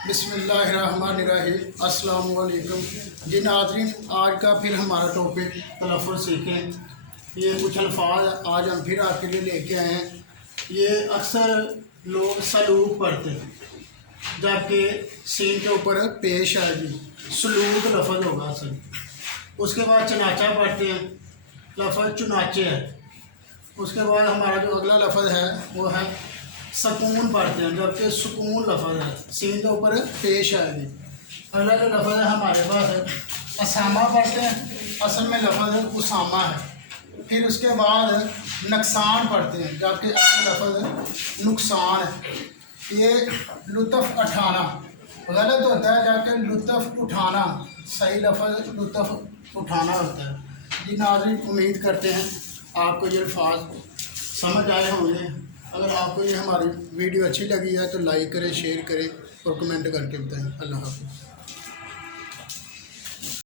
बिस्मिल्लाहिर्रहमानिर्रहीम। अस्सलाम वालेकुम जी नाज़रीन, आज का फिर हमारा टॉपिक तलफ़्फ़ुज़ सीखें। ये कुछ अल्फाज आज हम फिर आपके लिए लेके आए हैं। ये अक्सर लोग सलूक पढ़ते हैं, जबकि सीन के ऊपर पेश आएगी, सलूक लफ्ज़ होगा असल। उसके बाद चनाचा पढ़ते हैं, लफ्ज़ चुनाचे है। उसके बाद हमारा जो अगला लफ्ज़ है वो है सकून पढ़ते हैं, जबकि सुकून लफ्ज़ है, सीन के ऊपर पेश आएगी। अगला जो लफ्ज़ है हमारे पास है असामा पढ़ते हैं, असल में लफ्ज़ है उसामा है। फिर उसके बाद नुकसान पढ़ते हैं, जबकि असल लफ्ज़ नुकसान है। ये लुत्फ़ उठाना गलत होता है, जबकि लुत्फ़ उठाना सही लफ्ज़ लुत्फ़ उठाना होता है। जी नाज़रीन, उम्मीद करते हैं आपको ये अल्फाज समझ आए होंगे। अगर आपको ये हमारी वीडियो अच्छी लगी है तो लाइक करें, शेयर करें और कमेंट करके बताएं। अल्लाह हाफ़िज़।